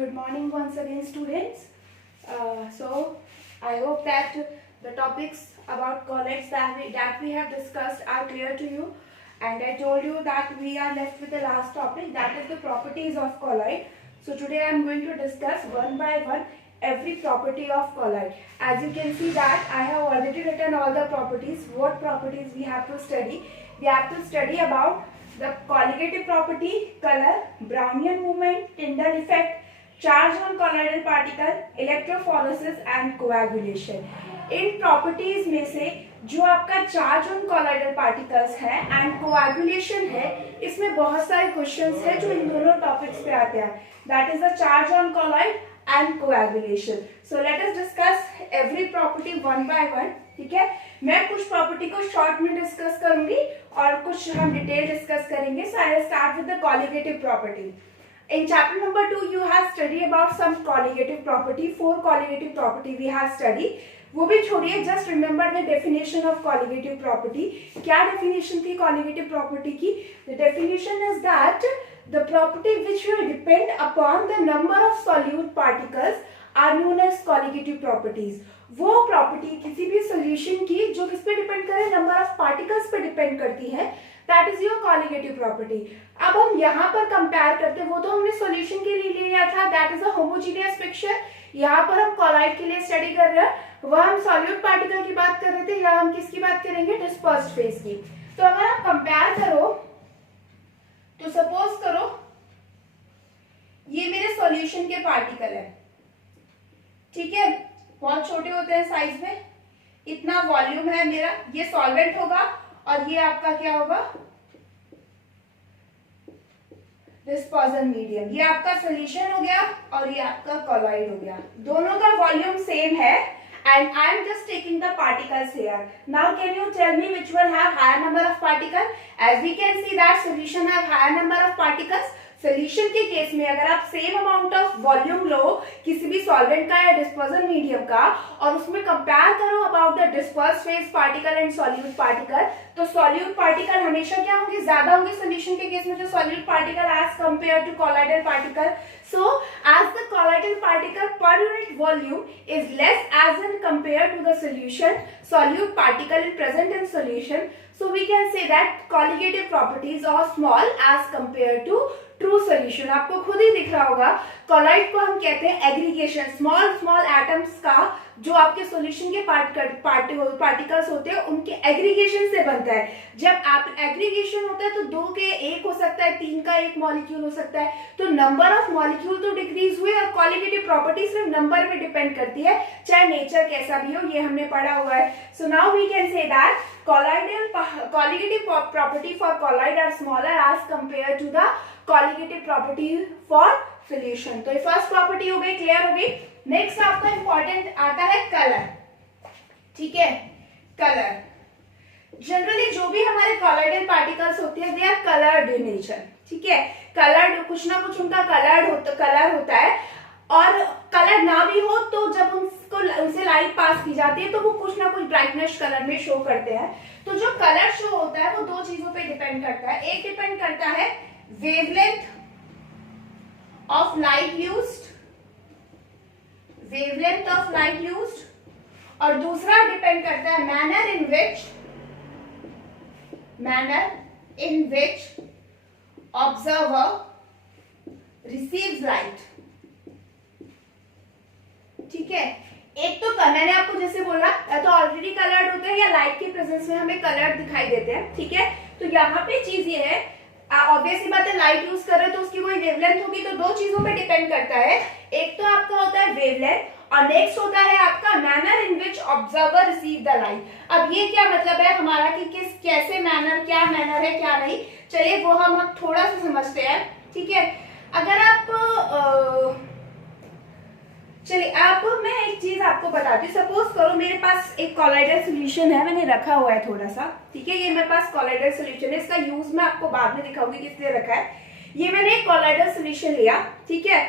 Good morning once again, students. I hope that the topics about colloids that we have discussed are clear to you. And I told you that we are left with the last topic, that is the properties of colloid. So today I am going to discuss one by one every property of colloid. As you can see that I have already written all the properties. What properties we have to study? We have to study about the colligative property, color, Brownian movement, Tyndall effect, charge on colloidal particle, electrophoresis and coagulation. In properties में से जो आपका charge on colloidal particles है and coagulation है, इसमें बहुत सारे questions है जो इन दोनों टॉपिक्स पे आते हैं. That is the charge on colloid and coagulation. So let us discuss every property one by one. ठीक है, मैं कुछ प्रॉपर्टी को शॉर्ट में डिस्कस करूंगी और कुछ हम डिटेल डिस्कस करेंगे. So I will start with the colligative property. In chapter number 2 you have studied about some colligative property. 4 colligative property we have studied. वो भी छोड़िए, just remember the definition of colligative property. क्या definition थी colligative property की? The definition is that the property which will depend upon the number of solute particles are known as colligative properties. वो property किसी भी solution की जो किस पे डिपेंड करे, नंबर ऑफ पार्टिकल्स पे डिपेंड करती है, that is your colligative property. अब हम यहाँ पर कंपेयर करते हैं, वो तो हमने सॉल्यूशन के लिए लिया था, that is a homogeneous mixture. यहाँ पर हम कॉलॉइड के लिए स्टडी कर रहे हैं, वह हम सॉल्यूट पार्टिकल की बात कर रहे थे, यहाँ हम किसकी बात करेंगे, डिस्पर्स्ड फेज की. तो अगर आप कंपेयर करो तो सपोज करो ये मेरे सॉल्यूशन के पार्टिकल है. ठीक है, बहुत छोटे होते हैं साइज में, इतना वॉल्यूम है मेरा, ये सॉल्वेंट होगा और ये आपका क्या होगा, डिस्पर्जन मीडियम. ये आपका सॉल्यूशन हो गया और ये आपका कॉलॉइड हो गया. दोनों का वॉल्यूम सेम है and I am just taking the particles here. Now can you tell me which one have higher number of particles? As we can see that solution have higher number of particles. Solution के case में अगर आप same amount of volume low किसी भी solvent का या dispersion medium का और उसमें कंपेयर करो about the disperse phase particle and solute particle, तो सॉल्यूट पार्टिकल हमेशा क्या होंगे, ज्यादा होंगे सोल्यूशन के केस में जो solute particle as compare to colloidal particle. So as the colloidal particle per unit volume is less as in compared to the solution solute particle in present in solution, so we can say that colligative properties are small as compared to true solution. आपको खुद ही दिख रहा होगा, colloid को हम कहते हैं aggregation, small small atoms का जो आपके सॉल्यूशन के पार्टिकल्स होते हैं उनके एग्रीगेशन से बनता है. जब आप एग्रीगेशन होता है तो 2 के 1 हो सकता है, 3 का 1 मॉलिक्यूल हो सकता है, तो नंबर ऑफ मॉलिक्यूल तो डिक्रीज हुए और कॉलिगेटिव प्रॉपर्टी सिर्फ नंबर पे डिपेंड करती है, चाहे नेचर कैसा भी हो, ये हमने पढ़ा हुआ है. So now we can say that colligative property for colloid are smaller as compared to the colligative property for solution. तो ये फर्स्ट प्रॉपर्टी हो गई, क्लियर हो गई. नेक्स्ट आपका इंपॉर्टेंट आता है कलर. ठीक है, कलर जनरली जो भी हमारे कॉलॉइडल पार्टिकल्स होते हैं they are coloured in nature. ठीक है, कलर्ड, कुछ ना कुछ उनका कलर होता है और कलर ना भी हो तो जब उनसे लाइट पास की जाती है तो वो कुछ ना कुछ ब्राइटनेस कलर में शो करते हैं. तो जो कलर शो होता है वो 2 चीजों पे डिपेंड करता है. एक डिपेंड करता है वेवलेंथ ऑफ लाइट यूज्ड, और दूसरा डिपेंड करता है manner in which observer receives light. ठीक है, एक तो मैंने आपको जैसे बोला या तो ऑलरेडी कलर्ड होते हैं या लाइट के प्रेजेंस में हमें कलर्ड दिखाई देते हैं. ठीक है, तो यहाँ पे चीज ये है, ऑब्वियसली बात है, लाइट यूज कर रहे हैं तो उसकी कोई वेवलेंथ होगी, तो 2 चीजों पे डिपेंड करता है. एक तो आपका होता है वेवलेंथ और नेक्स्ट होता है आपका manner in which observer receive the light. अब ये क्या मतलब है हमारा कि कैसे मैनर, क्या मैनर है क्या नहीं, चलिए वो हम थोड़ा सा समझते हैं. ठीक है, अगर आप चलिए मैं एक चीज आपको बताती हूँ. सपोज करो मेरे पास एक कॉलॉइडल सॉल्यूशन है, मैंने रखा हुआ है थोड़ा सा. ठीक है, ये मेरे पास कॉलॉइडल सॉल्यूशन है, इसका यूज मैं आपको बाद में दिखाऊंगी किस लिए रखा है. ये मैंने एक कॉलॉइडल सॉल्यूशन लिया. ठीक है,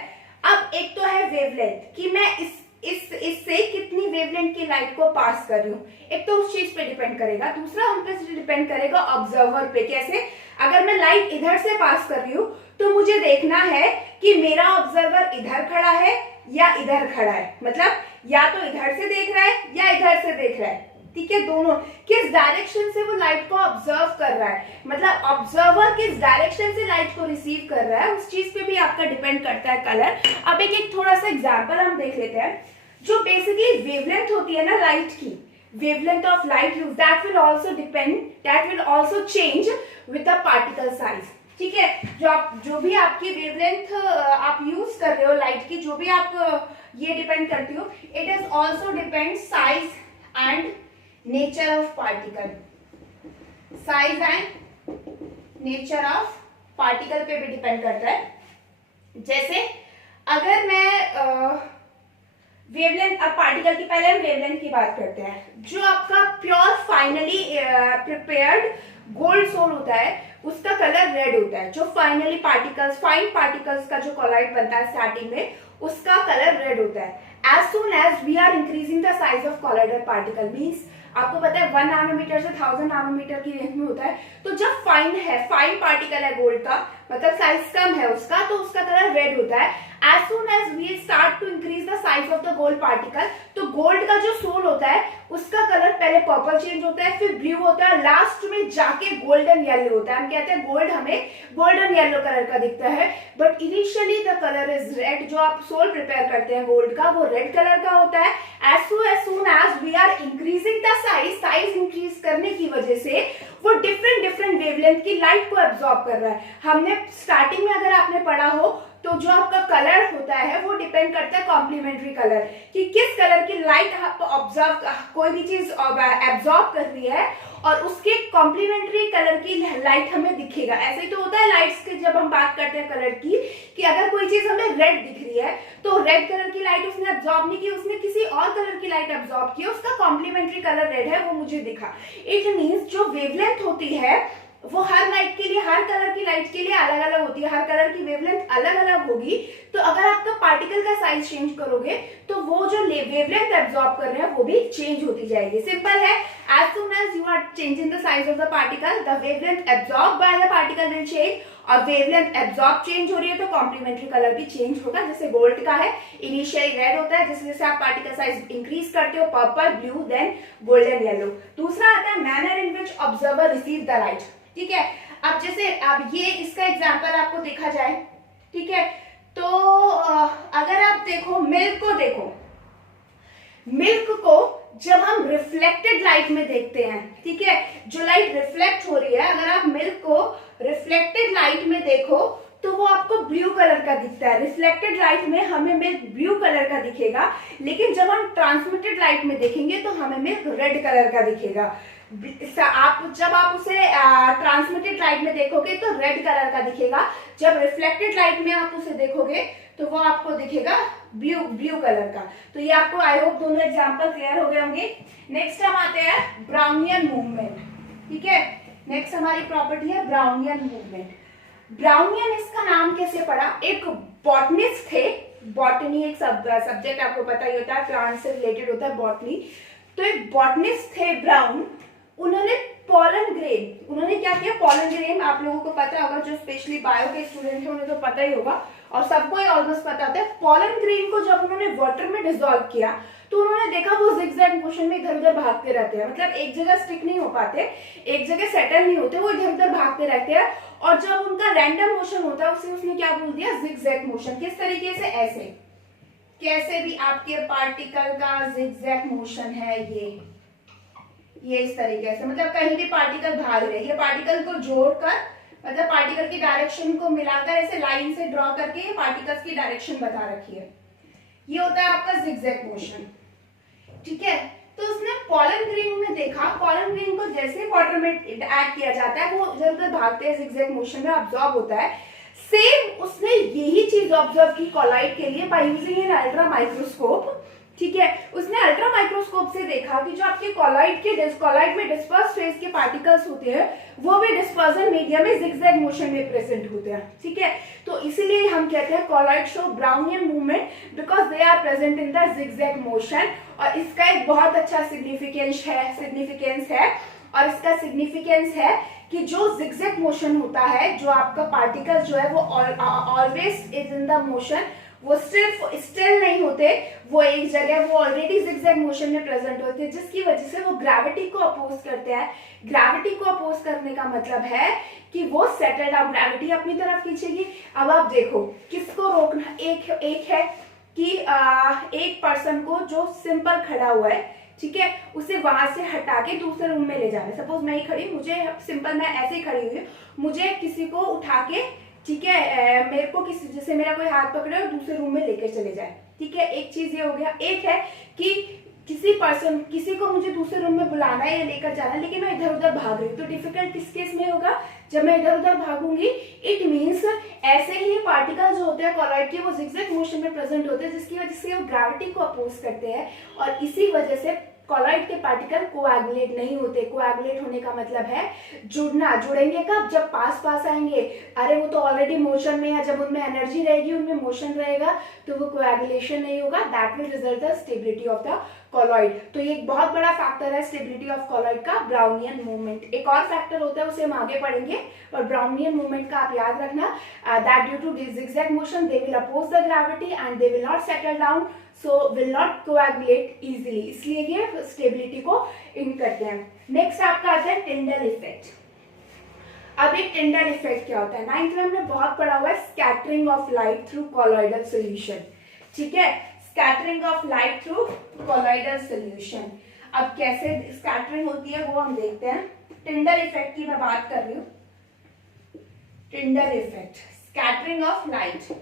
अब एक तो है वेवलेंथ कि मैं इस इससे कितनी वेवलेंथ की लाइट को पास कर रही हूँ। एक तो उस चीज पे डिपेंड करेगा, दूसरा हम पे डिपेंड करेगा ऑब्जर्वर पे। कैसे? अगर मैं लाइट इधर से पास कर रही हूँ तो मुझे देखना है कि मेरा ऑब्जर्वर इधर खड़ा है या इधर खड़ा है, मतलब या तो इधर से देख रहा है या इधर से देख रहा है, ठीक है। दोनों किस डायरेक्शन से वो लाइट को ऑब्जर्व कर रहा है, मतलब ऑब्जर्वर किस डायरेक्शन से लाइट को रिसीव कर रहा है, उस चीज पे भी आपका डिपेंड करता है कलर। अब एक थोड़ा सा एग्जांपल हम देख लेते हैं। जो बेसिकली वेवलेंथ होती है ना लाइट की, wavelength of light use, that will also change with the particle size, ठीक है। जो भी आपकी वेवलेंथ आप यूज कर रहे हो लाइट की, जो भी आप ये डिपेंड करती हो, it is also depend size and nature of particle. Size and nature of particle पे भी डिपेंड करता है। जैसे अगर मैं वेवलेंथ, अब पार्टिकल की पहले हम वेवलेंथ की बात करते हैं। जो आपका pure finely prepared gold sol होता है उसका कलर रेड होता है। जो फाइनली पार्टिकल्स, फाइन पार्टिकल्स का जो कोलाइड बनता है स्टार्टिंग में, उसका कलर रेड होता है। As soon as we are increasing the size of colloidal particle, means आपको पता है 1 नैनोमीटर से 1000 नैनोमीटर की रेंज में होता है। तो जब फाइन पार्टिकल है गोल्ड का, मतलब साइज कम है उसका, तो उसका कलर रेड होता है। As soon as we start to increase the size of the gold particle, तो गोल्ड का जो सोल होता है उसका कलर पहले पर्पल चेंज होता है, फिर ब्लू होता है, लास्ट में जाके गोल्डन येलो होता है। हम कहते हैं गोल्ड हमें गोल्डन येलो कलर का दिखता है, but initially the colour is red. जो आप सोल प्रिपेयर करते हैं गोल्ड का, वो रेड कलर का होता है। As soon as we are increasing the size increase करने की वजह से वो डिफरेंट वेवलेंथ की लाइट को एब्जॉर्ब कर रहा है। हमने स्टार्टिंग में अगर आपने पढ़ा हो तो जो आपका कलर होता है वो डिपेंड करता है कॉम्प्लीमेंट्री कलर, कि किस कलर की लाइट आप ऑब्जर्व, कोई भी चीज एब्जॉर्ब कर रही है और उसके कॉम्प्लीमेंट्री कलर की लाइट हमें दिखेगा। ऐसे ही तो होता है लाइट्स के, जब हम बात करते हैं कलर की, कि अगर कोई चीज हमें रेड दिख रही है तो रेड कलर की लाइट उसने एब्जॉर्ब नहीं की, उसने किसी और कलर की लाइट एब्जॉर्ब की, उसका कॉम्प्लीमेंट्री कलर रेड है, वो मुझे दिखा। इट मीन्स जो वेवलेंथ होती है वो हर लाइट के लिए, हर कलर की लाइट के लिए अलग अलग होती है, हर कलर की वेवलेंथ अलग अलग होगी। तो अगर आपका पार्टिकल का साइज चेंज करोगे तो वो जो वेवलेंथ एब्जॉर्ब कर रहे हैं वो भी चेंज होती जाएगी। सिंपल है, as soon as you are changing the size of the particle, the wavelength absorb by the particle will change, और वेवलेंथ एब्जॉर्ब चेंज हो रही है तो कॉम्प्लीमेंट्री कलर भी चेंज होगा। जैसे गोल्ड का है, इनिशियली रेड होता है, जैसे जैसे आप पार्टिकल साइज इंक्रीज करते हो, purple, blue, then golden yellow. दूसरा आता है manner in which observer receive the light, ठीक है। अब जैसे अब ये इसका एग्जांपल आपको देखा जाए, ठीक है, तो अगर आप देखो मिल्क को, देखो मिल्क को जब हम रिफ्लेक्टेड लाइट में देखते हैं, ठीक है, जो लाइट रिफ्लेक्ट हो रही है, अगर आप मिल्क को रिफ्लेक्टेड लाइट में देखो तो वो आपको ब्लू कलर का दिखता है। रिफ्लेक्टेड लाइट में हमें मिल्क ब्लू कलर का दिखेगा, लेकिन जब हम ट्रांसमिटेड लाइट में देखेंगे तो हमें मिल्क रेड कलर का दिखेगा। जब आप उसे ट्रांसमिटेड लाइट में देखोगे तो रेड कलर का दिखेगा, जब रिफ्लेक्टेड लाइट में आप उसे देखोगे तो वो आपको दिखेगा ब्लू कलर का। तो ये आपको आई होप दोनों एग्जांपल क्लियर हो गए होंगे। नेक्स्ट हम आते हैं ब्राउनियन मूवमेंट, ठीक है। नेक्स्ट हमारी प्रॉपर्टी है ब्राउनियन मूवमेंट। ब्राउनियन इसका नाम कैसे पड़ा? एक बॉटनिस्ट थे, बॉटनी एक सब्जेक्ट आपको पता ही होता है, प्लांट से रिलेटेड होता है बॉटनी। तो एक बॉटनिस्ट थे ब्राउन, उन्होंने पॉलन ग्रेन, उन्होंने क्या किया, पॉलन ग्रेन आप लोगों को पता होगा, जो स्पेशली बायो के स्टूडेंट हैं उन्हें तो पता ही होगा और सबको ही ऑलमोस्ट पता होता है। पॉलन ग्रेन को जब उन्होंने वाटर में डिसॉल्व किया तो उन्होंने देखा वो जिगजैग मोशन में इधर उधर भागते रहते हैं, मतलब एक जगह स्टिक नहीं हो पाते, एक जगह सेटल नहीं होते, वो इधर उधर भागते रहते हैं। और जब उनका रैंडम मोशन होता है उसे उसने क्या बोल दिया, जिगजैग मोशन। किस तरीके से? ऐसे, कैसे भी आपके पार्टिकल का जिगजैग मोशन है, ये इस तरीके से, मतलब कहीं भी पार्टिकल भाग रहे हैं, ये पार्टिकल को जोड़कर, मतलब पार्टिकल की डायरेक्शन को मिलाकर ऐसे लाइन से ड्रॉ करके ये पार्टिकल्स की डायरेक्शन बता रखी है। ये होता है आपका जिगजैग मोशन, ठीक है। तो उसने पॉलन ग्रेन में देखा, पॉलन ग्रेन को जैसे वाटर में ऐड किया जाता है वो इधर उधर भागते हैं, जिगजैग मोशन में अब्सॉर्ब होता है। सेम उसने यही चीज ऑब्जर्व की कोलाइड के लिए by using an ultra microscope, ठीक है, उसने अल्ट्रा माइक्रोस्कोप से देखा कि जो आपके कॉलॉइड में डिस्पर्स फेज के पार्टिकल्स होते हैं वो भी डिस्पर्जन मीडियम में जिगजैग मोशन में प्रेजेंट होते हैं। ठीक है, तो इसीलिए हम कहते हैं colloid show Brownian movement because they are present in the zigzag motion. और इसका एक बहुत अच्छा सिग्निफिकेंस है और इसका सिग्निफिकेंस है कि जो जिगजैग मोशन होता है, जो आपका पार्टिकल जो है वो always is in the motion, वो सिर्फ स्टिल नहीं होते, वो एक जगह वो ऑलरेडी जिगजैग मोशन में प्रेजेंट होते हैं, जिसकी वजह से वो ग्रेविटी को अपोज करते हैं। ग्रेविटी को अपोज करने का मतलब है कि वो सेटल डाउन, ग्रेविटी अपनी तरफ खींचेगी। अब आप देखो किसको रोकना, एक है कि एक पर्सन को जो सिंपल खड़ा हुआ है, ठीक है, उसे वहां से हटा के दूसरे रूम में ले जाना है। सपोज मैं ही खड़ी, मुझे सिंपल, मैं ऐसे ही खड़ी हुई हूँ, मुझे किसी को उठा के, ठीक है, मेरे को किसी, जैसे मेरा कोई हाथ पकड़े और दूसरे रूम में लेकर चले जाए। ठीक है, एक चीज ये हो गया। एक है कि किसी को मुझे दूसरे रूम में बुलाना है या लेकर जाना है, लेकिन मैं इधर उधर भाग रही हूँ, तो डिफिकल्ट किस केस में होगा, जब मैं इधर उधर भागूंगी। इट मीन्स ऐसे ही पार्टिकल जो होते हैं कॉलॉइड के, वो जिगजैग मोशन में प्रेजेंट होते हैं, जिसकी वजह से वो ग्रेविटी को अपोज करते हैं और इसी वजह से कॉलॉइड के पार्टिकल कोएगुलेट नहीं होते। कोएगुलेट होने का मतलब है जुड़ना। जुड़ेंगे कब, जब पास आएंगे। अरे वो तो ऑलरेडी मोशन में है, जब उनमें एनर्जी रहेगी, उनमें मोशन रहेगा, तो वो कोएगुलेशन नहीं होगा। That will result the stability of the colloid. तो ये एक बहुत बड़ा फैक्टर है स्टेबिलिटी ऑफ कॉलॉइड का, ब्राउनियन मूवमेंट। एक और फैक्टर होता है, उसे हम आगे पढ़ेंगे, और ब्राउनियन मूवमेंट का आप याद रखना, that due to zigzag motion they will oppose the gravity and they will not settle down, so will not coagulate easily, इसलिए ये स्टेबिलिटी को इन करते हैं। नेक्स्ट आपका आता है टिंडल इफेक्ट। अब ये टिंडल इफेक्ट क्या होता है, 9th में हमने बहुत पढ़ा हुआ है, scattering of light through colloidal solution. ठीक है, scattering of light through colloidal solution. अब कैसे स्कैटरिंग होती है वो हम देखते हैं। टिंडल इफेक्ट की मैं बात कर रही हूँ। Tyndall effect, scattering of light.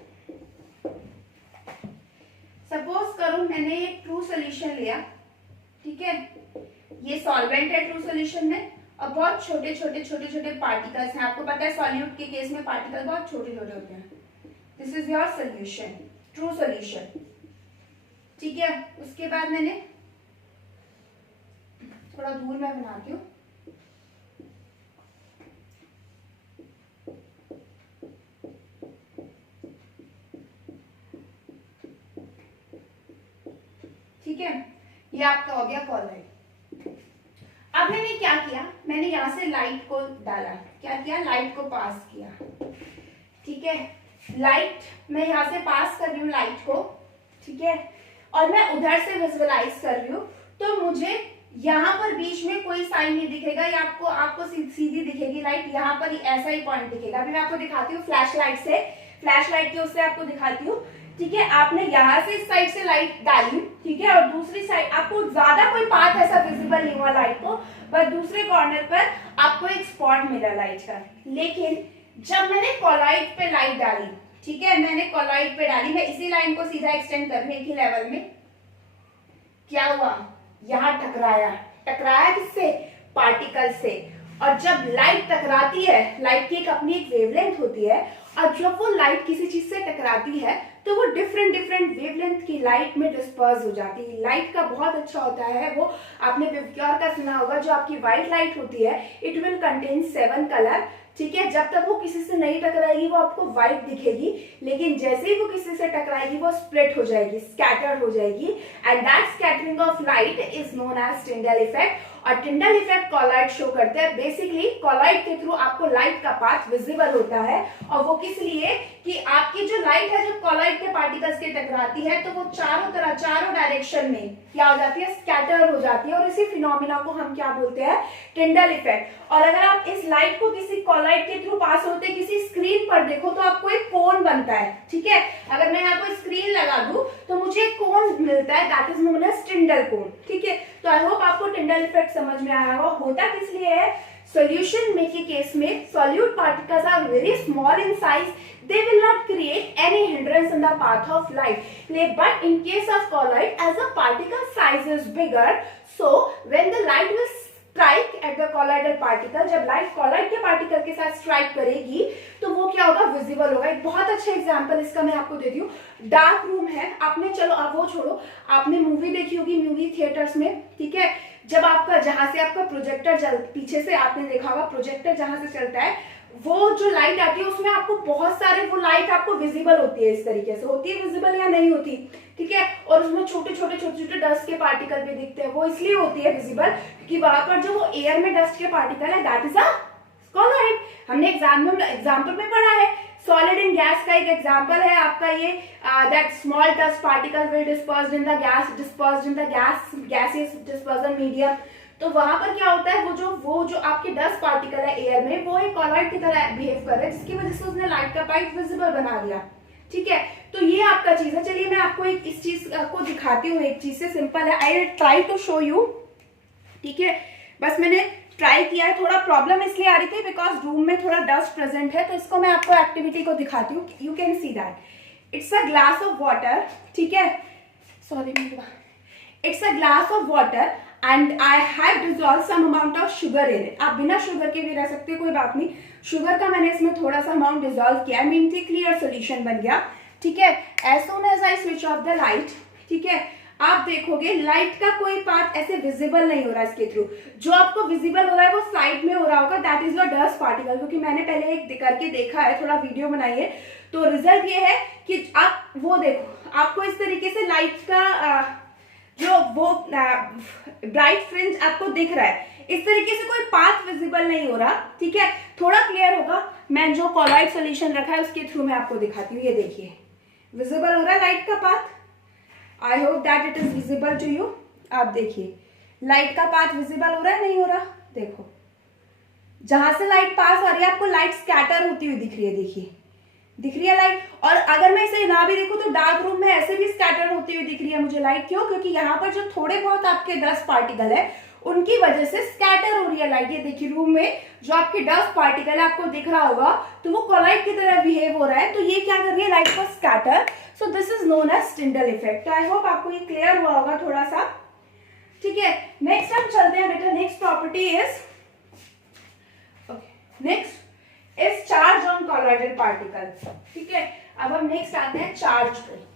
Suppose करूं मैंने एक ट्रू सोल्यूशन लिया, ठीक है, ये सॉल्वेंट है ट्रू सोल्यूशन में, और बहुत छोटे छोटे पार्टिकल्स हैं। आपको पता है सॉल्यूट के केस में पार्टिकल बहुत छोटे छोटे होते हैं। This is your solution, true solution. ठीक है, उसके बाद मैंने थोड़ा दूर मैं बनाती हूँ। ठीक है, ये आपका हो गया कॉलॉइड। अब मैंने क्या किया, मैंने यहां से लाइट को डाला, क्या किया, लाइट को पास किया। ठीक है, लाइट मैं यहां से पास कर रही हूँ लाइट को, ठीक है, और मैं उधर से विजुअलाइज कर रही हूँ, तो मुझे यहाँ पर बीच में कोई साइन नहीं दिखेगा, या आपको सीधी दिखेगी लाइट, यहाँ पर ऐसा ही पॉइंट दिखेगा। अभी मैं आपको दिखाती हूँ फ्लैश लाइट के उससे आपको दिखाती हूँ। ठीक है, आपने यहाँ से इस साइड से लाइट डाली, ठीक है, और दूसरी साइड आपको ज्यादा कोई पाथ ऐसा विजिबल नहीं हुआ लाइट को, बस दूसरे कॉर्नर पर आपको एक स्पॉट मिला लाइट का। लेकिन जब मैंने कॉलॉइड पे लाइट डाली, ठीक है, मैंने कॉलॉइड पे डाली, मैं इसी लाइन को सीधा एक्सटेंड कर रही हूं एक ही लेवल में, क्या हुआ, यहाँ टकराया किससे, पार्टिकल से। और जब लाइट टकराती है, लाइट की अपनी एक वेवलेंथ होती है, और जब वो लाइट किसी चीज से टकराती है तो वो डिफरेंट वेवलेंथ की लाइट में डिस्पर्स हो जाती है। लाइट का बहुत अच्छा होता है वो, आपने विवक्योर का सुना होगा, जो आपकी व्हाइट लाइट होती है इट विल कंटेन 7 कलर। ठीक है, जब तक वो किसी से नहीं टकराएगी वो आपको व्हाइट दिखेगी, लेकिन जैसे ही वो किसी से टकराएगी वो स्प्लिट हो जाएगी, स्कैटर्ड हो जाएगी, and that scattering of light is known as Tyndall effect. और टिंडल इफेक्ट कॉलॉइड शो करते हैं। बेसिकली कॉलॉइड के थ्रू आपको लाइट का पाथ विजिबल होता है, और वो किस लिए कि आपकी जो लाइट है जब कॉलॉइड के पार्टिकल्स के टकराती है तो वो चारों डायरेक्शन में क्या हो जाती है, स्कैटर हो जाती है, और इसी फिनोमिना को हम क्या बोलते हैं, टिंडल इफेक्ट। और अगर आप इस लाइट को किसी कॉलॉइड के थ्रू पास होते किसी स्क्रीन पर देखो तो आपको एक कोन बनता है। ठीक है, अगर मैं यहाँ को स्क्रीन लगा दूं तो मुझे एक कोन मिलता है, that is known as Tyndall cone. ठीक है, तो आई होप आपको टिंडल इफेक्ट समझ में आया होगा। होता किस लिए है, सॉल्यूशन में के केस में solute particles are very small in size, they will not create any hindrance in the path of light. But in case of colloid, as the particle size is bigger, so when the light will strike at the colloidal particle, जब light colloid के particle के साथ strike करेगी तो वो क्या होगा, visible होगा। एक बहुत अच्छा एग्जांपल इसका मैं आपको देती हूँ। डार्क रूम है, आपने, चलो आप वो छोड़ो, आपने मूवी देखी होगी मूवी थिएटर्स में, ठीक है, जब आपका जहां से आपका प्रोजेक्टर पीछे से आपने देखा होगा प्रोजेक्टर जहां से चलता है, वो जो लाइट आती है उसमें आपको बहुत सारे, वो लाइट आपको विजिबल होती है, इस तरीके से होती है विजिबल या नहीं होती, ठीक है, और उसमें छोटे छोटे डस्ट के पार्टिकल भी दिखते हैं। वो इसलिए होती है विजिबल क्योंकि वहां पर जो वो एयर में डस्ट के पार्टिकल है, दैट इज अ कॉलाइड। हमने एग्जाम्पल में पढ़ा है, सॉलिड इन गैस का एक एग्जाम्पल है आपका ये, that small dust particle will dispersed in the gaseous dispersion medium. तो वहां पर क्या होता है, वो जो आपके डस्ट पार्टिकल है एयर में, वो एक कॉलाइड की तरह बिहेव कर रहे हैं, जिसकी वजह से उसने लाइट का पाइप विजिबल बना दिया, ठीक है। तो ये आपका चीज है। चलिए मैं आपको एक इस चीज को दिखाती हूँ, एक चीज से सिंपल है, I will try to show you, ठीक है। बस मैंने ट्राई किया है, थोड़ा प्रॉब्लम इसलिए आ रही थी बिकॉज रूम में थोड़ा डस्ट प्रेजेंट है, तो इसको मैं आपको एक्टिविटी को दिखाती हूँ। You can see that it's a glass of water, ठीक है, sorry, it's a glass of water and I have dissolve some amount of sugar in it. आप बिना शुगर के भी रह सकते हैं, कोई बात नहीं। शुगर का मैंने इसमें थोड़ा सा अमाउंट डिसॉल्व किया, मीन कि क्लियर सोल्यूशन बन गया, ठीक है। As soon as I switch off the light, ठीक है, आप देखोगे लाइट का कोई पार्ट ऐसे विजिबल नहीं हो रहा इसके थ्रू। जो आपको विजिबल हो रहा है वो साइड में हो रहा होगा, that is your dust particle, क्योंकि मैंने पहले एक करके देखा है, थोड़ा वीडियो बनाई है। तो रिजल्ट ये है कि आप वो देखो, आपको इस तरीके से लाइट का जो वो ब्राइट फ्रिंज आपको दिख रहा है, इस तरीके से कोई पाथ विजिबल नहीं हो रहा, ठीक है। थोड़ा क्लियर होगा, मैं जो कॉलाइड सोल्यूशन रखा है उसके थ्रू मैं आपको दिखाती हूँ। ये देखिए विजिबल हो रहा है लाइट का path, I hope that it is visible to you. आप देखिए लाइट का पाथ विजिबल हो रहा है, नहीं हो रहा, देखो जहां से लाइट पास हो रही है आपको लाइट स्कैटर होती हुई दिख रही है, देखिए दिख रही है लाइट। और अगर मैं इसे ना भी देखूं तो डार्क रूम में ऐसे भी स्कैटर होती हुई दिख रही है मुझे लाइट, क्यों, क्योंकि यहाँ पर जो थोड़े बहुत आपके डस्ट पार्टिकल है उनकी वजह से स्कैटर हो रही है लाइट। ये देखिए रूम में जो आपके डस्ट पार्टिकल है आपको दिख रहा होगा, तो वो कॉलाइड की तरह बिहेव हो रहा है, तो ये क्या कर रही है लाइट को scatter. So this is known as Tyndall effect. I hope आपको ये क्लियर हुआ होगा थोड़ा सा, ठीक है। नेक्स्ट हम चलते हैं बेटा, next property is, next is charge on colloidal particle, ठीक है। अब हम नेक्स्ट आते हैं चार्ज पे,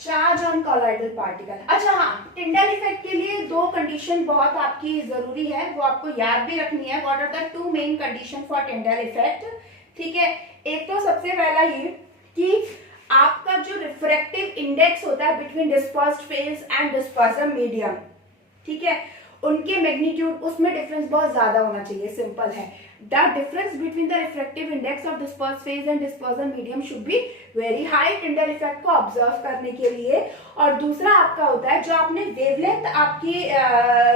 चार्ज ऑन कॉलाइडल पार्टिकल। अच्छा हाँ, टिंडल इफेक्ट के लिए दो कंडीशन बहुत आपकी जरूरी है, वो आपको याद भी रखनी है। What are the two main condition for Tyndall effect, ठीक है। एक तो सबसे पहला ये कि आपका जो रिफ्रैक्टिव इंडेक्स होता है between dispersed phase and dispersion medium, ठीक है, उनके मैग्नीट्यूड उसमें डिफरेंस बहुत ज्यादा होना चाहिए, सिंपल है। The difference between the refractive index of dispersed phase and dispersion medium should be very high Tyndall effect को ऑब्जर्व करने के लिए। और दूसरा आपका होता है जो आपने वेवलेंथ आपकी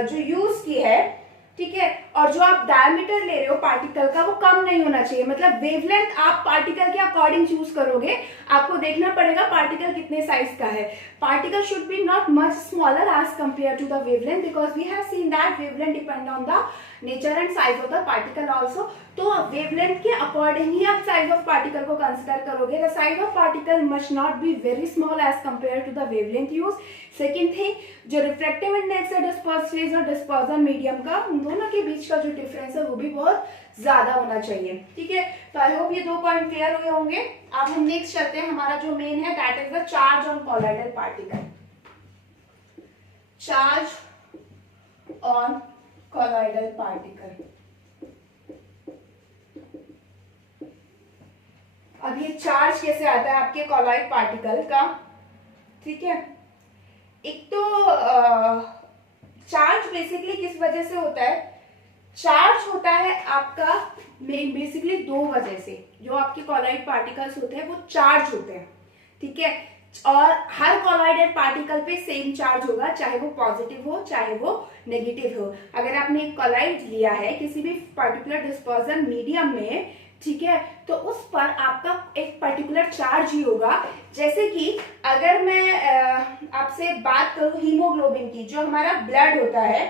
जो यूज की है, ठीक है, और जो आप डायमीटर ले रहे हो पार्टिकल का वो कम नहीं होना चाहिए। मतलब वेवलेंथ आप पार्टिकल के अकॉर्डिंग चूज करोगे, आपको देखना पड़ेगा पार्टिकल कितने साइज का है। Particle should be not much smaller as compare to the wavelength, because we have seen that wavelength depend on the nature and size of the particle also. तो wavelength के according ही आप size of particle को consider करोगे। The size of particle must not be very small as compare to the wavelength use. Second thing, जो refractive index है dispersed phase और dispersion medium का, उन दोनों के बीच का जो डिफरेंस है वो भी बहुत ज्यादा होना चाहिए, ठीक है। तो आई होप ये दो पॉइंट क्लियर हुए होंगे। अब हम नेक्स्ट चलते हैं, हमारा जो मेन है that is the charge on colloidal particle. Charge on colloidal particle. अब ये चार्ज कैसे आता है आपके कॉलाइड पार्टिकल का, ठीक है। एक तो चार्ज बेसिकली किस वजह से होता है, चार्ज होता है आपका बेसिकली दो वजह से। जो आपके कॉलाइड पार्टिकल्स होते हैं वो चार्ज होते हैं, ठीक है, और हर कॉलाइडेड पार्टिकल पे सेम चार्ज होगा, चाहे वो पॉजिटिव हो चाहे वो नेगेटिव हो। अगर आपने एक कॉलाइड लिया है किसी भी पर्टिकुलर डिस्पर्जन मीडियम में, ठीक है, तो उस पर आपका एक पर्टिकुलर चार्ज ही होगा। जैसे कि अगर मैं आपसे बात करूं हीमोग्लोबिन की, जो हमारा ब्लड होता है,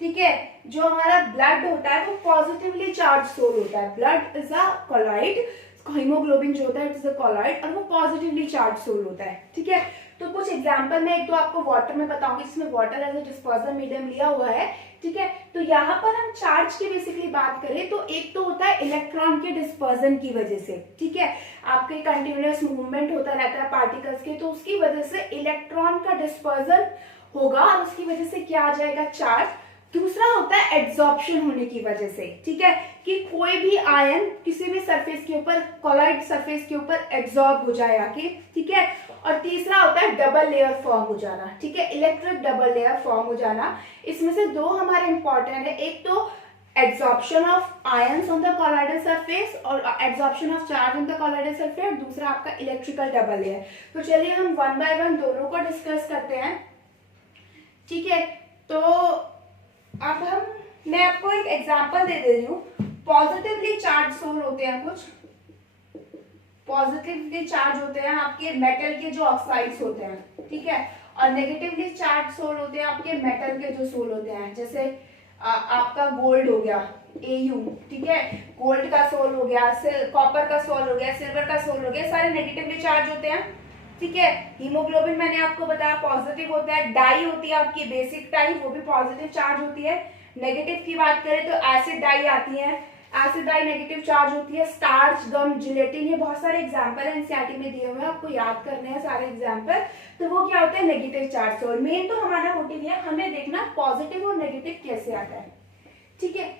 ठीक है, जो हमारा ब्लड होता है वो पॉजिटिवली चार्ज सोल होता है। Blood is a colloid haemoglobin जो होता है इट इज अ कॉलॉइड और वो पॉजिटिवली चार्ज सोल होता है, ठीक है। तो कुछ एग्जांपल मैं एक तो आपको वाटर में बताऊंगी, जिसमें वाटर एज अ डिस्पर्जर मीडियम लिया हुआ है, ठीक है। तो यहाँ पर हम चार्ज की बेसिकली बात करें तो एक तो होता है इलेक्ट्रॉन के डिस्पर्जन की वजह से, ठीक है। आपके कंटिन्यूअस मूवमेंट होता रहता है पार्टिकल्स के, तो उसकी वजह से इलेक्ट्रॉन का डिस्पर्जन होगा और उसकी वजह से क्या आ जाएगा, चार्ज। दूसरा होता है एड्सॉर्प्शन होने की वजह से, ठीक है, कि कोई भी आयन किसी भी सरफेस के ऊपर, कॉलॉइड सरफेस के ऊपर एब्जॉर्ब हो जाए आके, ठीक है। और तीसरा होता है डबल लेयर फॉर्म हो जाना, ठीक है, इलेक्ट्रिक डबल लेयर फॉर्म हो जाना। इसमें से दो हमारे इंपॉर्टेंट है, एक तो absorption of ions on the colloidal surface और absorption of charge on the colloidal surface, दूसरा आपका इलेक्ट्रिकल डबल लेयर। तो चलिए हम वन बाय वन दोनों को डिस्कस करते हैं, ठीक है। तो अब मैं आपको एक एग्जांपल दे रही हूँ। पॉजिटिवली चार्ज सोल होते हैं, कुछ पॉजिटिवली चार्ज होते हैं आपके मेटल के जो ऑक्साइड्स होते हैं, ठीक है, और नेगेटिवली चार्ज सोल होते हैं आपके मेटल के जो सोल होते हैं। जैसे आपका गोल्ड हो गया Au, ठीक है, गोल्ड का सोल हो गया, कॉपर का सोल हो गया, सिल्वर का सोल हो गया, सारे नेगेटिवली चार्ज होते हैं, ठीक है। हीमोग्लोबिन मैंने आपको बताया पॉजिटिव होता है। डाई होती है आपकी बेसिक डाई, वो भी पॉजिटिव चार्ज होती है। नेगेटिव की बात करें तो एसिड डाई आती है, एसिड डाई नेगेटिव चार्ज होती है। स्टार्च, गम, जिलेटिन, ये बहुत सारे एग्जांपल है एनसीईआरटी में दिए हुए हैं, आपको याद करने हैं सारे एग्जांपल। तो वो क्या होता है, नेगेटिव चार्ज सोल। मेन तो हमारा मोटिव है हमें देखना पॉजिटिव और नेगेटिव कैसे आता है, ठीक है।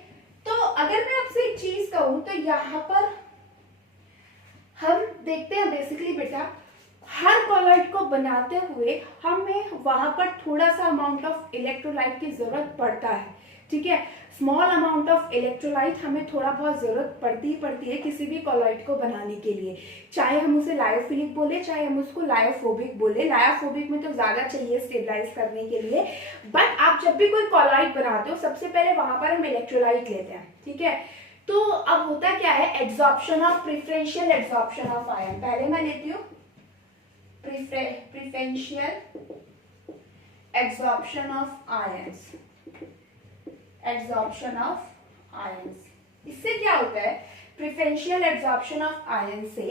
तो अगर मैं आपसे एक चीज कहूं तो यहाँ पर हम देखते हैं बेसिकली बेटा, हर कॉलॉइड को बनाते हुए हमें वहां पर थोड़ा सा अमाउंट ऑफ इलेक्ट्रोलाइट की जरूरत पड़ता है, ठीक है। स्मॉल अमाउंट ऑफ इलेक्ट्रोलाइट हमें थोड़ा बहुत जरूरत पड़ती है किसी भी कॉलॉइड को बनाने के लिए, चाहे हम उसे लायोफिलिक बोले चाहे हम उसको लायोफोबिक बोले। लायोफोबिक में तो ज्यादा चाहिए स्टेबलाइज करने के लिए, बट आप जब भी कोई कॉलॉइड बनाते हो सबसे पहले वहां पर हम इलेक्ट्रोलाइट लेते हैं, ठीक है। तो अब होता क्या है, adsorption of, preferential adsorption of ion. पहले मैं लेती हूँ preferential absorption of ions, absorption of ions। इससे क्या होता है, प्रिफरेंशियल एब्जॉर्प्शन ऑफ आयन से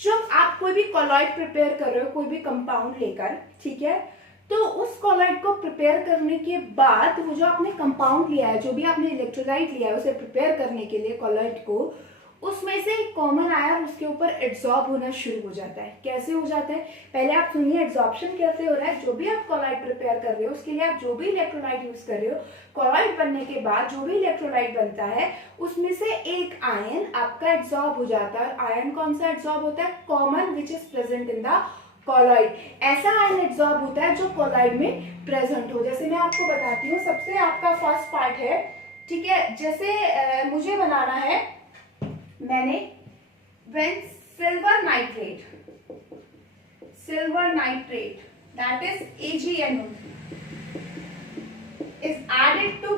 जब आप कोई भी कॉलॉइड प्रिपेयर कर रहे हो, कोई भी कंपाउंड लेकर, ठीक है, तो उस कॉलॉइड को प्रिपेयर करने के बाद वो जो आपने कंपाउंड लिया है, जो भी आपने इलेक्ट्रोलाइट लिया है उसे प्रिपेयर करने के लिए कॉलॉइड को, उसमें से एक कॉमन आयन उसके ऊपर एड्सॉर्ब होना शुरू हो जाता है। कैसे हो जाता है, पहले आप सुनिए एड्सॉर्प्शन कैसे हो रहा है। जो भी आप कॉलॉइड प्रिपेयर कर रहे हो उसके लिए आप जो भी इलेक्ट्रोलाइट यूज कर रहे हो, कॉलॉइड बनने के बाद जो भी इलेक्ट्रोलाइट बनता है उसमें से एक आयन आपका एड्सॉर्ब हो जाता है। आयन कौन सा एड्सॉर्ब होता है, common which is present in the colloid. ऐसा आयन एड्सॉर्ब होता है जो कॉलॉइड में प्रेजेंट हो। जैसे मैं आपको बताती हूँ, सबसे आपका फर्स्ट पार्ट है, ठीक है। जैसे मुझे बनाना है, मैंने when silver nitrate that is AgNO is added to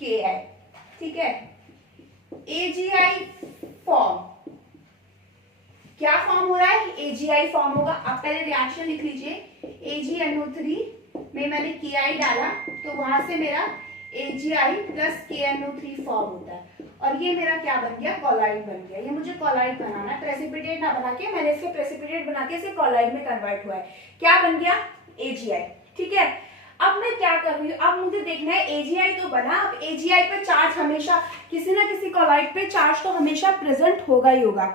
Ki, ठीक है। AgI फॉर्म, क्या फॉर्म हो रहा है, AgI फॉर्म होगा। आप पहले रिएक्शन लिख लीजिए, AgNO3 में मैंने Ki डाला तो वहां से मेरा AgI प्लस KNO3 फॉर्म होता है और ये मेरा क्या बन गया, कॉलॉइड बन गया। ये मुझे कॉलॉइड बनाना है, प्रेसिपिटेट ना बना के, मैंने इसके प्रेसिपिटेट बना के इसे कॉलॉइड में कन्वर्ट हुआ है। क्या बन गया, AgI, ठीक है। अब मैं क्या कर रही हूँ, अब मुझे देखना है AgI तो बना, अब AgI पे चार्ज हमेशा किसी ना किसी कॉलॉइड पे चार्ज तो हमेशा प्रेजेंट होगा ही होगा,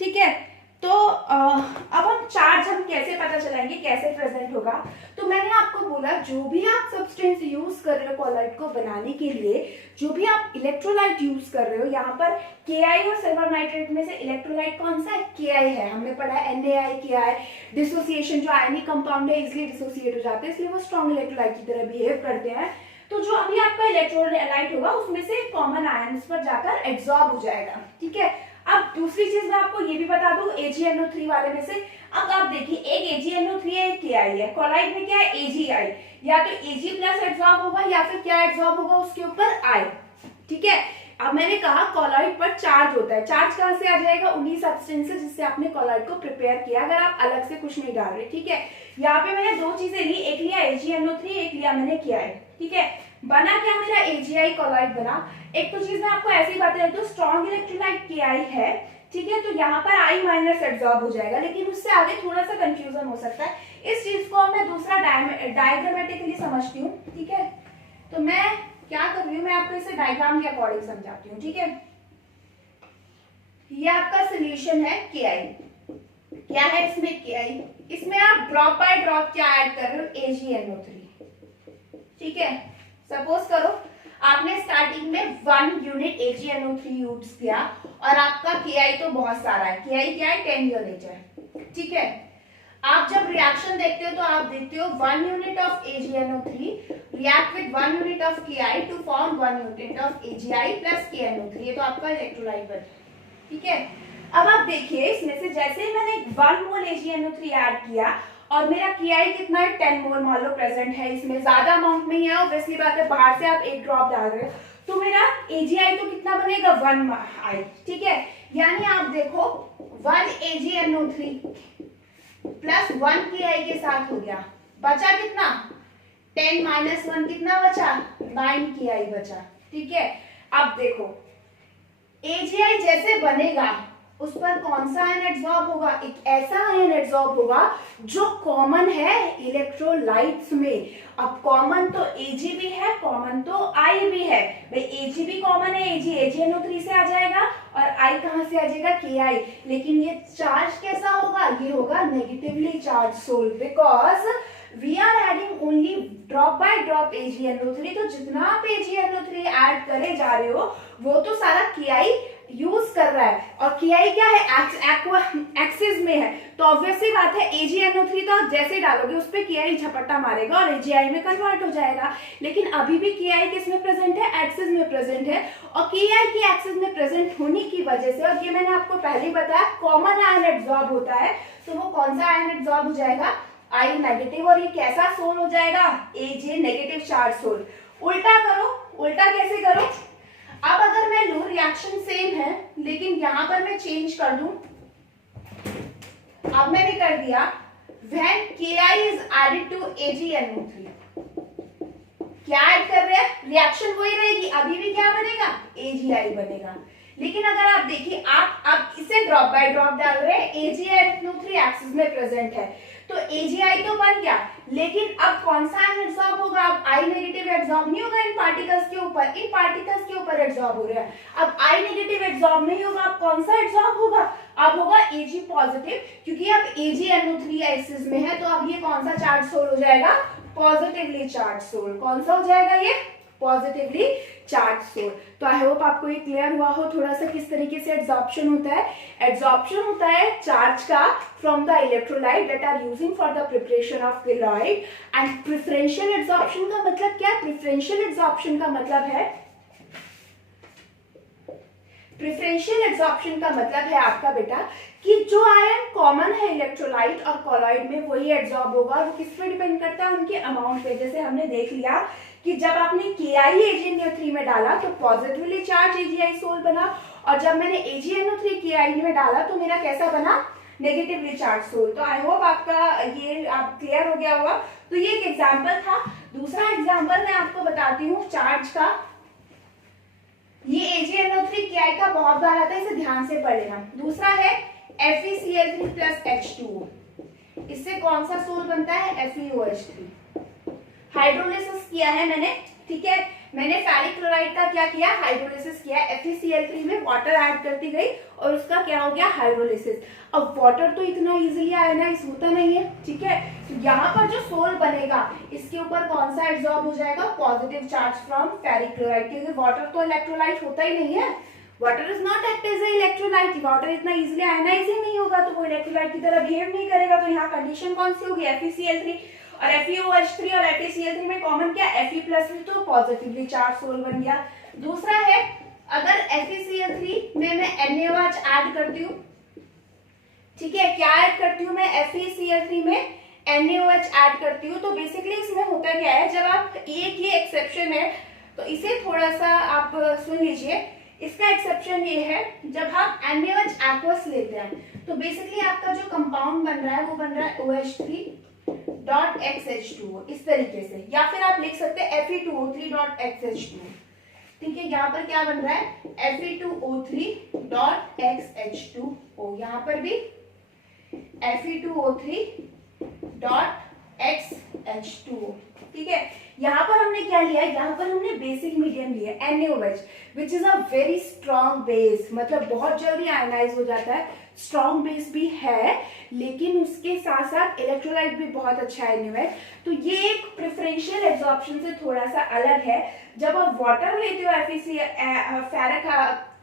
ठीक है। तो अब हम चार्ज हम कैसे पता चलाएंगे, कैसे प्रेजेंट होगा। तो मैंने आपको बोला जो भी आप सब्सटेंस यूज कर रहे हो कॉलॉइड को बनाने के लिए, जो भी आप इलेक्ट्रोलाइट यूज कर रहे हो, यहाँ पर Ki और सिल्वर नाइट्रेट में से इलेक्ट्रोलाइट कौन सा है, Ki है। हमने पढ़ा है NaI डिसोसिएशन, जो आयनिक कंपाउंड है इजिली डिसोसिएट हो जाते हैं, इसलिए वो स्ट्रॉन्ग इलेक्ट्रोलाइट की तरह बिहेव करते हैं। तो जो अभी आपका इलेक्ट्रोलाइट होगा उसमें से कॉमन आयन पर जाकर एब्जॉर्ब हो जाएगा, ठीक है। अब दूसरी चीज मैं आपको ये भी बता दूं, AgNO3 वाले में से अब आप देखिए, एक AgNO3 है, एक Ki है। कॉलॉइड में क्या है, AgI, या तो Ag प्लस एब्जॉर्ब होगा या फिर क्या एब्जॉर्ब होगा उसके ऊपर I, ठीक है। अब मैंने कहा कॉलॉइड पर चार्ज होता है, चार्ज कहां से आ जाएगा, उन्हीं सब्सटेंसेस जिससे आपने कॉलॉइड को प्रिपेयर किया, अगर आप अलग से कुछ नहीं डाल रहे, ठीक है। यहाँ पे मैंने दो चीजें ली, एक लिया AgNO3, एक लिया मैंने Ki, ठीक है। बना क्या मेरा AgI कॉलॉइड बना। एक तो चीज मैं आपको ऐसी ही बातें देती हूँ, स्ट्रॉन्ग इलेक्ट्रोलाइट Ki है, ठीक है, तो यहाँ पर I माइनस एब्जॉर्ब हो जाएगा, लेकिन उससे आगे थोड़ा सा कंफ्यूजन हो सकता है। इस चीज को मैं दूसरा डायग्रामेटिकली समझती हूँ, ठीक है। तो मैं क्या कर रही हूँ, मैं आपको इसे डायग्राम के अकॉर्डिंग समझाती हूँ, ठीक है। ये आपका सोल्यूशन है Ki, क्या है इसमें Ki, इसमें आप ड्रॉप बाय ड्रॉप क्या ऐड कर रहे हो, AgNO3, ठीक है। सपोज करो आपने स्टार्टिंग में 1 यूनिट AgNO3 यूज किया और आपका Ki तो बहुत सारा है, Ki क्या है 10 यूनिट है, ठीक है। आप जब रिएक्शन देखते हो तो आप देखते हो 1 unit of AgNO3 react with 1 unit of Ki to form 1 unit of AgI plus KNO3, ये तो आपका इलेक्ट्रोलाइट बन, ठीक है। अब आप देखिए इसमें से जैसे ही मैंने 1 मोल AgNO3 ऐड किया और मेरा Ki कितना है 10 मोल मान लो प्रेजेंट है, इसमें ज्यादा अमाउंट में ही है, ऑब्वियसली बात है, बाहर से आप एक ड्रॉप डाल रहे हो तो मेरा AgI तो कितना बनेगा 1I, ठीक है। यानी आप देखो 1 AgNO3 प्लस 1 Ki के साथ हो गया, बचा कितना 10 माइनस 1 कितना बचा 9 Ki बचा, ठीक है। अब देखो AgI जैसे बनेगा उस पर कौन सा आयन एड्सॉर्ब होगा, एक ऐसा आयन एड्सॉर्ब होगा जो कॉमन है इलेक्ट्रोलाइट्स में। अब कॉमन तो Ag भी है, कॉमन तो I भी है, भाई Ag भी कॉमन है, AgNO3 से आ जाएगा और I कहां से आ जाएगा Ki, लेकिन ये चार्ज कैसा होगा, ये होगा negatively charge sol, because we are adding only drop by drop AgNO3, तो जितना आप AgNO3 ऐड करे जा रहे हो वो तो सारा Ki यूज कर रहा है, और Ki क्या है एक्सिस में है, तो ऑब्वियसली बात है AgNO3 तो आप जैसे डालोगे उस पर Ki झपट्टा मारेगा और AgI में कन्वर्ट हो जाएगा, लेकिन अभी भी Ki किस में प्रेजेंट है, एक्सिस में प्रेजेंट है, और Ki की एक्सिस में प्रेजेंट होने की वजह से, और ये मैंने आपको पहले ही बताया कॉमन आयन एब्सॉर्ब होता है, तो वो कौन सा आयन एब्सॉर्ब हो जाएगा I नेगेटिव, और ये कैसा सोल हो जाएगा Ag नेगेटिव चार्ज सोल। उल्टा करो, उल्टा कैसे करो, अब अगर मैं लूं रिएक्शन सेम है लेकिन यहां पर मैं चेंज कर दूं, अब मैंने कर दिया when Ki is added to AgNO3, क्या ऐड कर रहे हैं, रिएक्शन वही रहेगी, अभी भी क्या बनेगा AgI बनेगा, लेकिन अगर आप देखिए आप अब इसे ड्रॉप बाय ड्रॉप डाल रहे हैं, AgNO3 एक्सिस में प्रेजेंट है तो AgI तो बन गया, लेकिन अब कौन सा आयन एब्सॉर्ब होगा, अब I नेगेटिव एब्सॉर्ब नहीं होगा इन पार्टिकल्स के ऊपर, इन पार्टिकल्स के ऊपर एब्सॉर्ब हो रहा है, अब I नेगेटिव एब्सॉर्ब नहीं होगा, अब कौन सा एब्सॉर्ब होगा, अब होगा Ag पॉजिटिव, क्योंकि अब AgNO3 एक्सिस में है, तो अब ये कौन सा चार्ज सोल हो जाएगा, पॉजिटिवली चार्ज सोल, कौन सा हो जाएगा ये पॉजिटिवली चार्ज सोल। तो आई होप आपको ये क्लियर हुआ हो थोड़ा सा किस तरीके से एड्सॉर्प्शन होता है। एड्सॉर्प्शन होता है चार्ज का from the electrolyte that are using for the preparation of colloid, and preferential adsorption का मतलब क्या है, प्रेफरेंशियल एड्सॉर्प्शन का मतलब है, प्रेफरेंशियल एड्सॉर्प्शन का मतलब है आपका बेटा कि जो आयन कॉमन है इलेक्ट्रोलाइट और कॉलॉइड में वही एड्सॉर्ब होगा, और वो किस पे डिपेंड करता है, उनके अमाउंट पे। जैसे हमने देख लिया कि जब आपने Ki AgNO3 में डाला तो पॉजिटिवली चार्ज AgI सोल बना, और जब मैंने AgNO3 Ki में डाला तो मेरा कैसा बना, नेगेटिवली चार्ज सोल। तो आई होप आपका ये आप क्लियर हो गया होगा। तो ये एक एग्जाम्पल था। दूसरा एग्जाम्पल मैं आपको बताती हूँ चार्ज का, ये AgNO3 Ki का बहुत बार आता है, इसे ध्यान से पढ़ लेना। दूसरा है FeCl3 प्लस H2O, इससे कौन सा सोल बनता है, FeOH3। हाइड्रोलिसिस किया है मैंने, ठीक है, मैंने फेरिक क्लोराइड का क्या किया, हाइड्रोलिसिस किया, FeCl3 में वाटर ऐड करती गई और उसका क्या हो गया, हाइड्रोलिसिस। अब वाटर तो इतना इजीली आयनाइज होता नहीं है, ठीक है, तो यहाँ पर जो सोल बनेगा इसके ऊपर कौन सा एब्सॉर्ब हो जाएगा, positive charge from ferric chloride, क्योंकि वाटर तो इलेक्ट्रोलाइट होता ही नहीं है, water is not act as a electrolyte, water इतना इजीली आयनाइज ही नहीं होगा तो वो इलेक्ट्रोलाइट की तरह बिहेव नहीं करेगा। तो यहाँ कंडीशन कौन सी होगी, FeCl3, और FeOH3 और FeCl3 में कॉमन क्या, Fe प्लस, तो पॉजिटिवली चार्ज सोल बन गया। दूसरा है अगर FeCl3 में मैं NaOH ऐड करती हूँ, ठीक है, क्या ऐड करती हूँ मैं, FeCl3 में NaOH ऐड करती हूँ, तो बेसिकली इसमें होता क्या है, जब आप एक ये एक्सेप्शन है तो इसे थोड़ा सा आप सुन लीजिए। इसका एक्सेप्शन ये है, जब आप NaOH एक्वस लेते हैं तो बेसिकली आपका जो कंपाउंड बन रहा है वो बन रहा है OH3 Fe2O3.XH2O, इस तरीके से, या फिर आप लिख सकते हैं Fe2O3.XH2O। ठीक है, यहाँ पर क्या बन रहा है Fe2O3.XH2O, यहाँ पर भी Fe2O3.XH2O। ठीक है, यहाँ पर हमने क्या लिया है, यहाँ पर हमने बेसिक मीडियम लिया है NaOH, which is a very strong base, मतलब बहुत जल्दी आयनाइज हो जाता है, स्ट्रॉन्ग बेस भी है, लेकिन उसके साथ साथ इलेक्ट्रोलाइट भी बहुत अच्छा है NaOH। तो ये एक प्रेफरेंशियल एब्जॉर्प्शन से थोड़ा सा अलग है। जब आप वाटर लेते हो FeC फेरिक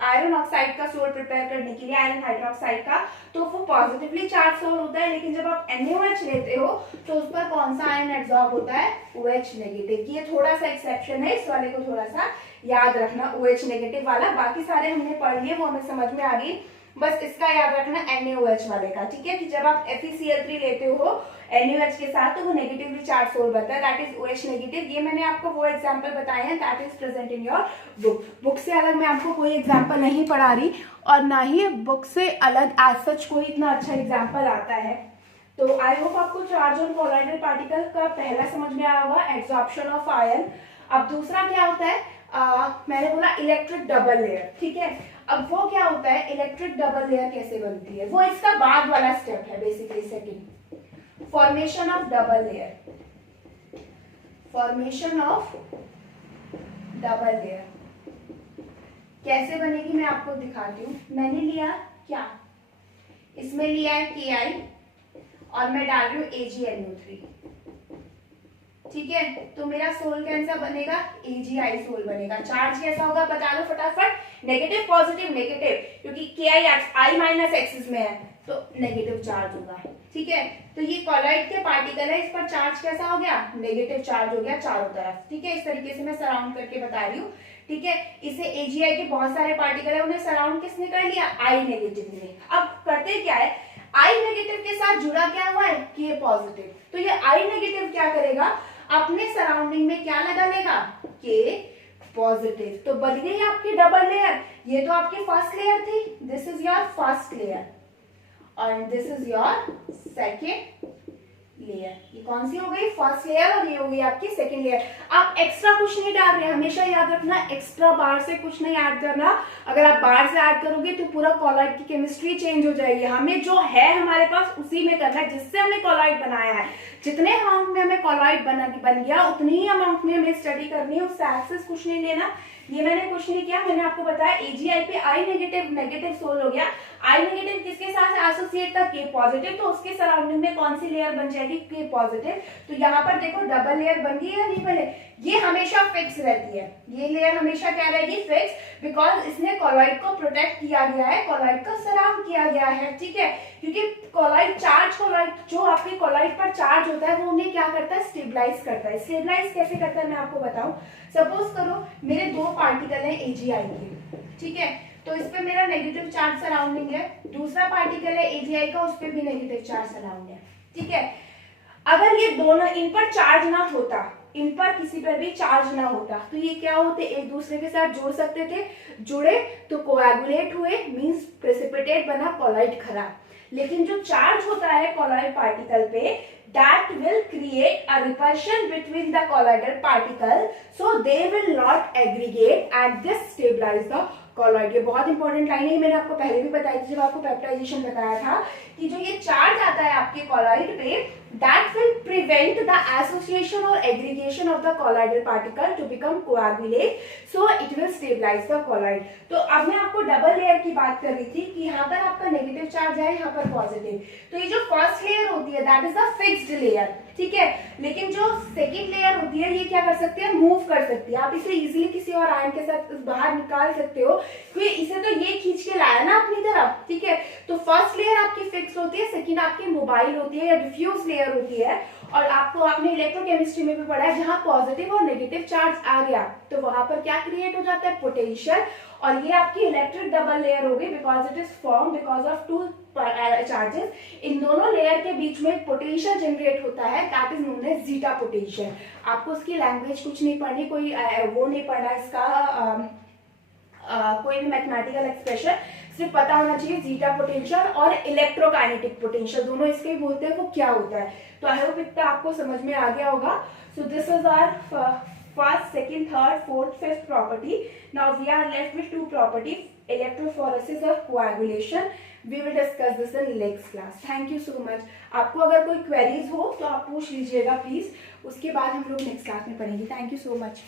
आयरन ऑक्साइड का सोल प्रिपेयर करने के लिए, आयरन हाइड्रोक्साइड का, तो वो पॉजिटिवली चार्ज सोल होता है, लेकिन जब आप NaOH लेते हो तो उस पर कौन सा आयन एब्जॉर्ब होता है, OH नेगेटिव। ये थोड़ा सा एक्सेप्शन है, इस वाले को थोड़ा सा याद रखना, OH नेगेटिव वाला। बाकी सारे हमने पढ़ लिए, वो हमें समझ में आ गई, बस इसका याद रखना NaOH वाले का। ठीक है, कि जब आप FeCl3 लेते हो NaOH के साथ तो वो नेगेटिवली चार्ज सोल बनता है, दैट इज OH नेगेटिव। ये मैंने आपको वो एग्जांपल बताए हैं, that is present in your book. Book से अलग मैं आपको कोई एग्जांपल नहीं पढ़ा रही, और ना ही बुक से अलग एज सच कोई इतना अच्छा एग्जांपल आता है। तो आई होप आपको चार्ज ऑन कोलॉइडल पार्टिकल का पहला समझ में आया होगा, एब्जॉर्प्शन ऑफ आयन। अब दूसरा क्या होता है, मैंने बोला इलेक्ट्रिक डबल लेयर। ठीक है, अब वो क्या होता है, इलेक्ट्रिक डबल लेयर कैसे बनती है, वो इसका बाद वाला स्टेप है, basically second, formation of double layer. Formation of double layer कैसे बनेगी मैं आपको दिखाती हूँ। मैंने लिया क्या, इसमें लिया है Ki और मैं डाल रही हूँ AgNO3। ठीक है, तो मेरा सोल कैसा बनेगा, AgI सोल बनेगा। चार्ज कैसा होगा बता दो फटाफट, नेगेटिव पॉजिटिव नेगेटिव, क्योंकि Ki I माइनस एक्सिस में है तो नेगेटिव चार्ज होगा। ठीक है, तो ये कॉलॉइड के पार्टिकल है, इस पर चार्ज कैसा हो गया, नेगेटिव चार्ज हो गया चारों तरफ। ठीक है, इस तरीके से मैं सराउंड करके बता रही हूँ। ठीक है, इसे AgI के बहुत सारे पार्टिकल है, उन्हें सराउंड किसने कर लिया, I नेगेटिव ने। अब करते क्या है, I नेगेटिव के साथ जुड़ा क्या हुआ है, K पॉजिटिव, तो ये I नेगेटिव क्या करेगा, अपने सराउंडिंग में क्या लगा लेगा, K पॉजिटिव, तो बन गई आपकी डबल लेयर। ये तो आपकी फर्स्ट लेयर थी, this is your first layer और this is your second layer. ये कौन सी हो गई, फर्स्ट लेयर, और ये हो गई आपकी सेकंड लेयर। आप एक्स्ट्रा कुछ नहीं डाल रहे, हमेशा याद रखना एक्स्ट्रा बाहर से कुछ नहीं ऐड करना। अगर आप बाहर से ऐड करोगे तो पूरा कॉलॉइड की केमिस्ट्री चेंज हो जाएगी। हमें जो है हमारे पास उसी में करना है, जिससे हमने कॉलॉइड बनाया है। जितने अमाउंट में हमें कॉलॉइड बन गया उतनी ही अमाउंट में हमें स्टडी करनी है, उससे एक्सेस कुछ नहीं लेना। ये मैंने कुछ नहीं किया, मैंने आपको बताया AgI पे I नेगेटिव नेगेटिव सोल हो गया। I नेगेटिव किसके साथ एसोसिएट था, K पॉजिटिव, तो उसके सराउंडिंग में कौन सी लेयर बन जाएगी, K पॉजिटिव। तो यहाँ पर देखो डबल लेयर बन गई या नहीं बने, ये हमेशा फिक्स रहती है, ये लेयर हमेशा क्या रहेगी, फिक्स, बिकॉज इसने कॉलॉइड को प्रोटेक्ट किया गया है, कॉलॉइड को सराउंड किया गया है। ठीक है, क्योंकि कॉलॉइड चार्ज, कॉलॉइड जो आपके कॉलॉइड पर चार्ज होता है वो उन्हें क्या करता है, स्टेबलाइज करता है। स्टेबलाइज कैसे करता है मैं आपको बताऊं। सपोज करो मेरे दो पार्टिकल हैं AgI के, ठीक है, तो इस पे मेरा नेगेटिव चार्ज सराउंडिंग है, दूसरा पार्टिकल है AgI का, उस पे भी नेगेटिव चार्ज सराउंड है। ठीक है, अगर ये दोनों, इन पर चार्ज ना होता, इन पर किसी पर भी चार्ज ना होता, तो ये क्या होते, एक दूसरे के साथ जुड़ सकते थे, जुड़े तो कोएगुलेट हुए, मींस प्रेसिपिटेट बना, कॉलॉइड खराब। लेकिन जो चार्ज होता है कॉलॉइड पार्टिकल पे, that will create a repulsion between the colloidal particle, so they will not aggregate and this stabilize the colloid। ये बहुत इंपॉर्टेंट लाइन है, मैंने आपको पहले भी बताई थी जब आपको पेप्टाइजेशन बताया था, कि जो ये चार्ज आता है आपके कॉलॉइड पे, that will prevent the association or aggregation of the colloidal particle to become coagulate, so it will stabilize the colloid। तो अब मैं आपको डबल लेयर की बात कर रही थी कि यहाँ पर आपका नेगेटिव चार्ज है, यहाँ पर पॉजिटिव, तो ये जो फर्स्ट लेयर होती है that is the fixed layer. ठीक है, लेकिन जो सेकेंड लेयर होती है ये क्या कर सकती है, मूव कर सकती है। आप इसे इजीली किसी और आयन के साथ बाहर निकाल सकते हो, क्योंकि इसे तो ये खींच के लाया ना अपनी तरफ। ठीक है, तो फर्स्ट लेयर आपकी फिक्स होती है, सेकेंड आपकी मोबाइल होती है या डिफ्यूज लेयर होती है। और आपने इलेक्ट्रोकेमिस्ट्री में भी पढ़ा है, जहां पॉजिटिव और नेगेटिव चार्ज आ गया तो वहां पर क्या क्रिएट हो जाता है, पोटेंशियल। और ये आपकी इलेक्ट्रिक डबल लेयर होगी because it is form because of two charges. इन दोनों लेयर के बीच में पोटेंशियल जनरेट होता है, that is known as zeta potential. आपको उसकी लैंग्वेज कुछ नहीं पढ़नी, कोई वो नहीं पढ़ना इसका कोई भी मैथमेटिकल एक्सप्रेशन, सिर्फ पता होना चाहिए जीटा पोटेंशियल और इलेक्ट्रोकाइनेटिक पोटेंशियल, दोनों इसके ही बोलते हैं, वो क्या होता है। तो आई होप इतना आपको समझ में आ गया होगा। So this is our first, second, third, fourth, fifth property. Now we are left with two property, electrophoresis और coagulation. We will discuss this in next class. Thank you so much. आपको अगर कोई क्वेरीज हो तो आप पूछ लीजिएगा please, उसके बाद हम लोग नेक्स्ट क्लास में पढ़ेंगे। Thank you so much.